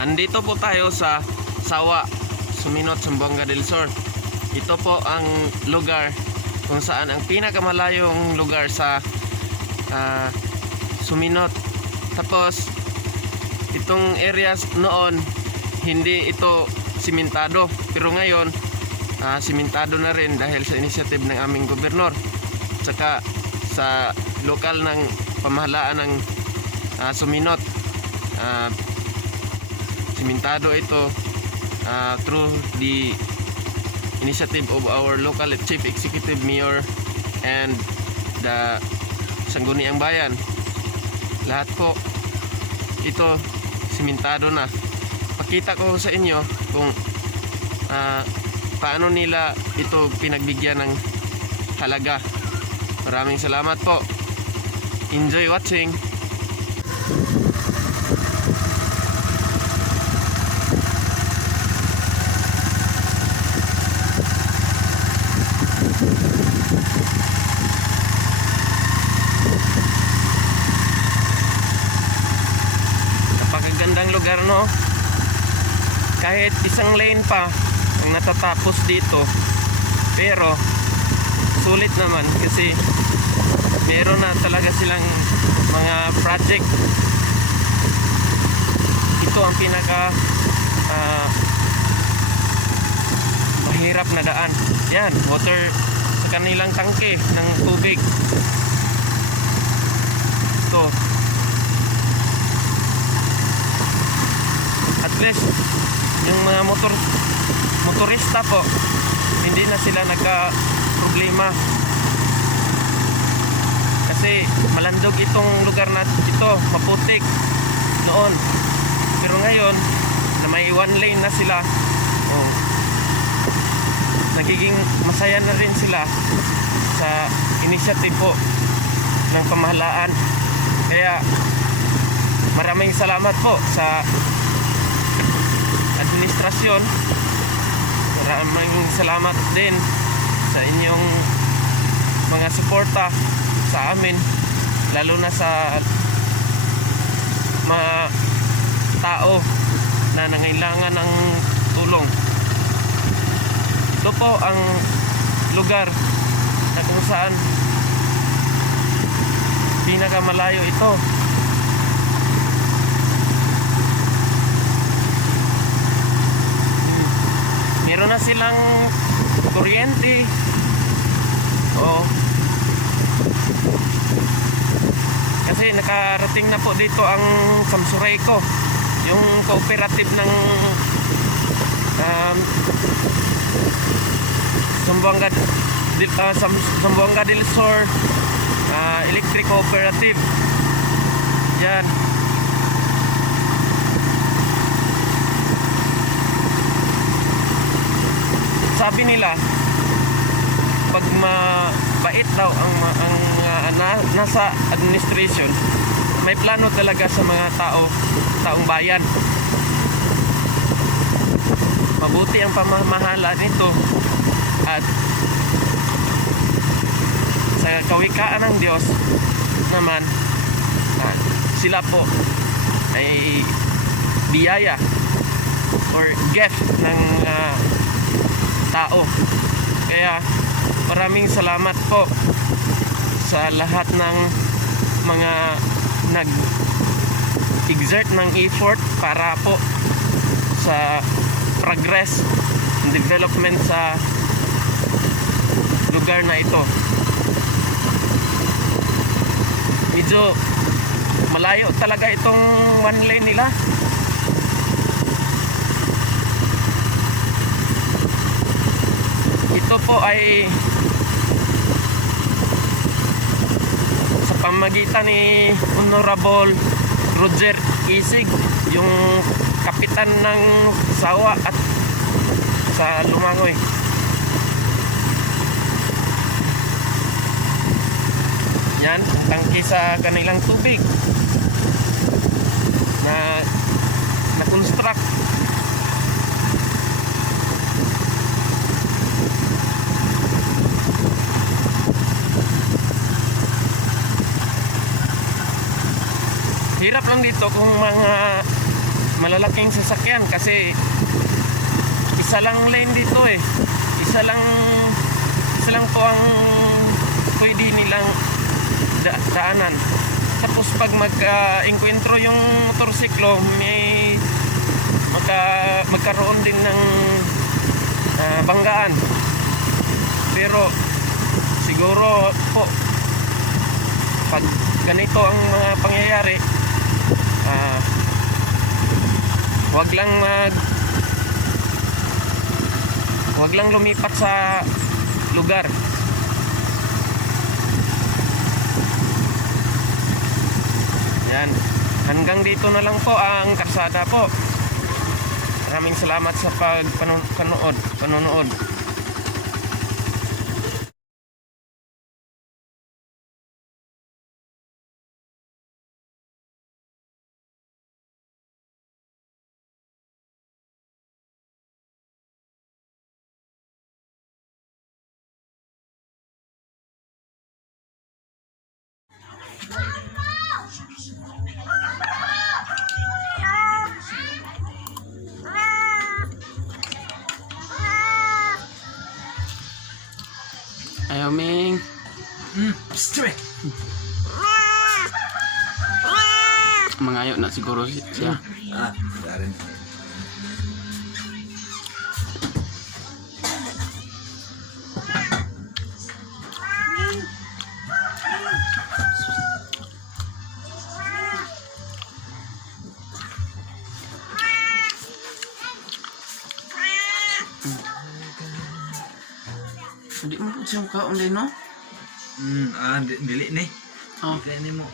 Andito po tayo sa Sawa, Suminot, Zamboanga del Sur. Ito po ang lugar kung saan ang pinakamalayong lugar sa Suminot. Tapos itong areas noon hindi ito simentado, pero ngayon simentado na rin dahil sa initiative ng aming gobernador saka sa lokal ng pamahalaan ng Suminot. Simentado ito through the initiative of our local chief executive mayor and the Sangguniang Bayan. Lahat po ito simentado na. Pakita ko sa inyo kung paano nila ito pinagbigyan ng halaga. Maraming salamat po. Enjoy watching. Napakagandang lugar, no? Kahit isang lane pa ang natatapos dito, pero sulit naman kasi meron na talaga silang mga project. Ito ang pinaka mahirap na daan. Yan, water sa kanilang tangke ng tubig. Ito. At least yung mga motorista po, hindi na sila nagka-problema. Kasi malandog itong lugar na ito, maputik noon. Pero ngayon, na may one lane na sila, nagiging masaya na rin sila sa initiative po ng pamahalaan. Kaya maraming salamat po sa administrasyon. Maraming salamat din sa inyong mga suporta sa amin, lalo na sa mga tao na nangailangan ng tulong. Ito po ang lugar na kung saan pinakamalayo ito. Meron na silang kuryente. Kasi nakarating na po dito ang Samsurayco, yung cooperative ng Zamboanga del Sur Electric Cooperative. Yan. Sabi nila, pag mabait daw ang nasa administration, may plano talaga sa mga taong bayan. Mabuti ang pamamahala nito, at sa kawikaan ng Diyos naman, sila po ay biyaya or gift ng tao. Kaya maraming salamat po sa lahat ng mga nag-exert ng effort para po sa progress and development sa lugar na ito. Medyo malayo talaga itong one lane nila. Ito po ay sa pamagitan ni Honorable Roger Isig, yung kapitan ng Sawa at sa Lumangoy. Yan, ang tangke sa kanilang tubig na na-construct. Hirap lang dito kung mga malalaking sasakyan kasi isa lang lane dito eh. Isa lang po ang pwede nilang daanan. Tapos pag mag-enkwentro yung motorsiklo, may magkaroon din ng banggaan. Pero siguro po pag ganito ang mga pangyayari, wag lang lumipat sa lugar. Yan, hanggang dito na lang po ang karsada po. Maraming salamat sa panonood. Ayaw, Ming. Mangayo na siguro siya. Darin. Hindi mo po siyang kaon din, no? Dili ni. Oh. Dili ni mo.